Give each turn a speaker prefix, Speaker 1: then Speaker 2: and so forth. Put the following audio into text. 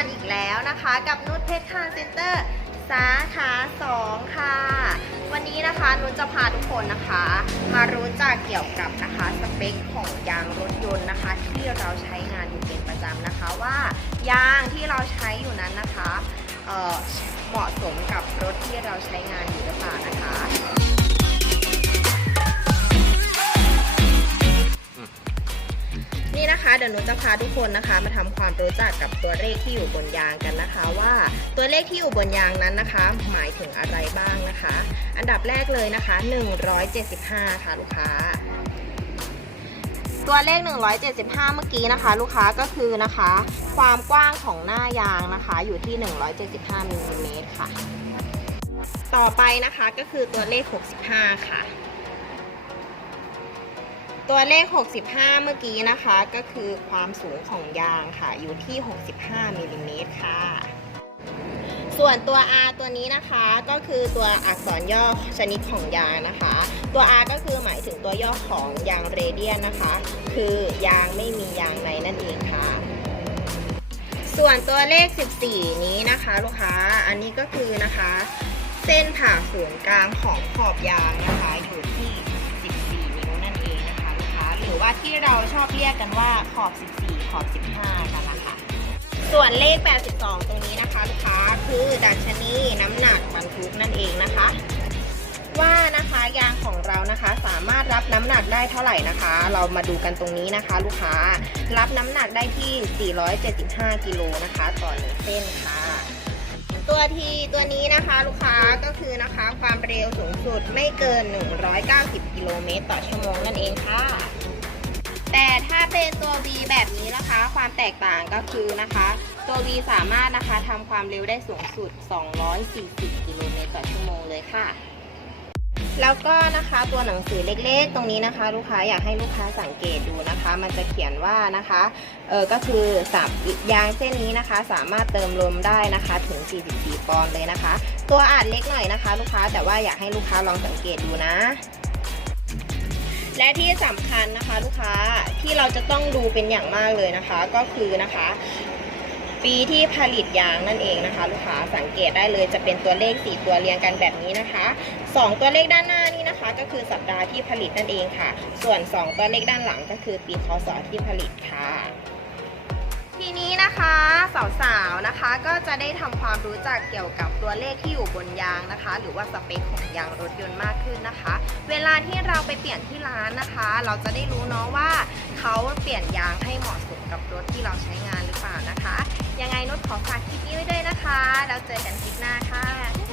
Speaker 1: กันอีกแล้วนะคะ กับนุชเพชรคาร์เซ็นเตอร์สาขา2ค่ะ วันนี้นะคะนุชจะพาทุกคนนะคะ มารู้จักเกี่ยวกับนะคะสเปคของยางรถยนต์นะคะ ที่เราใช้งานอยู่เป็นประจำนะคะว่ายางที่เราใช้อยู่นั้นนะคะเออเหมาะสมกับรถที่เราใช้งานอยู่หรือเปล่านะคะ เดี๋ยวหนูจะพาทุกคนนะคะ มาทำความรู้จักกับตัวเลขที่อยู่บนยางกันนะคะ ว่าตัวเลขที่อยู่บนยางนั้นนะคะ หมายถึงอะไรบ้างนะคะ อันดับแรกเลยนะคะ 175 ค่ะลูกค้า ตัวเลข 175 เมื่อกี้นะคะ ลูกค้าก็คือนะคะ ความกว้างของหน้ายางนะคะ อยู่ที่ 175มิลลิเมตรค่ะ ต่อไปนะคะก็คือตัวเลข 65 ค่ะ ตัวเลข 65 เมื่อกี้นะคะ ก็คือความสูงของยางค่ะ อยู่ที่ 65มิลลิเมตรค่ะ ส่วนตัว R ตัวนี้นะคะก็คือตัวอักษรย่อชนิดของยางนะคะ ตัว R ก็คือหมายถึงตัวย่อของยางเรเดียนนะคะ คือยางไม่มียางในนั่นเองค่ะส่วนตัวเลข 14 นี้นะคะลูกค้า อันนี้ก็คือนะคะ เส้นผ่าศูนย์กลางของขอบยางนะคะ รือว่าที่เราชอบเรียกกันว่าขอบ 14 ขอบ 15กันนะคะส่วนเลข 82 ตรงนี้นะคะลูกค้าคือดัชนีน้ำหนักบรรทุกนั่นเองนะคะ ว่านะคะยางของเรานะคะสามารถรับน้ำหนักได้เท่าไหร่นะคะ เรามาดูกันตรงนี้นะคะ ลูกค้ารับน้ำหนักได้ที่ 475 กิโลนะคะต่อหนึ่งเส้นค่ะ ตัวทีตัวนี้นะคะลูกค้าก็คือนะคะความเร็วสูงสุดไม่เกิน 190 กิโลเมตรต่อชั่วโมงนั่นเองค่ะ แต่ถ้าเป็นตัว V แบบนี้นะคะ ความแตกต่างก็คือนะคะ ตัว V สามารถนะคะทำความเร็วได้สูงสุด 240 กิโลเมตรต่อชั่วโมงเลยค่ะ แล้วก็นะคะตัวหนังสือเล็กๆ ตรงนี้นะคะ ลูกค้าอยากให้ลูกค้าสังเกตดูนะคะ มันจะเขียนว่านะคะเออก็คือสับยางเส้นนี้นะคะ สามารถเติมลมได้นะคะถึง 44 ปอนด์เลยนะคะ ตัวอาจเล็กหน่อยนะคะ ลูกค้าแต่ว่าอยากให้ลูกค้าลองสังเกตดูนะ และที่สำคัญนะคะลูกค้าที่เราจะต้องดูเป็นอย่างมากเลยนะคะ ก็คือนะคะ ปีที่ผลิตยางนั่นเองนะคะ ลูกค้าสังเกตได้เลยจะเป็นตัวเลข 4 ตัวเรียงกันแบบนี้นะคะ 2 ตัวเลขด้านหน้านี่นะคะ ก็คือสัปดาห์ที่ผลิตนั่นเองค่ะ ส่วน 2 ตัวเลขด้านหลังก็คือปีคศที่ผลิตค่ะ ทีนี้นะคะ นะคะ ก็จะได้ทำความรู้จักเกี่ยวกับตัวเลขที่อยู่บนยางนะคะ หรือว่าสเปคของยางรถยนต์มากขึ้นนะคะ เวลาที่เราไปเปลี่ยนที่ร้านนะคะ เราจะได้รู้เนาะว่าเขาเปลี่ยนยางให้เหมาะสมกับรถที่เราใช้งานหรือเปล่านะคะ ยังไงนุชขอฝากคลิปนี้ไว้ด้วยนะคะแล้วเจอกันคลิปหน้าค่ะ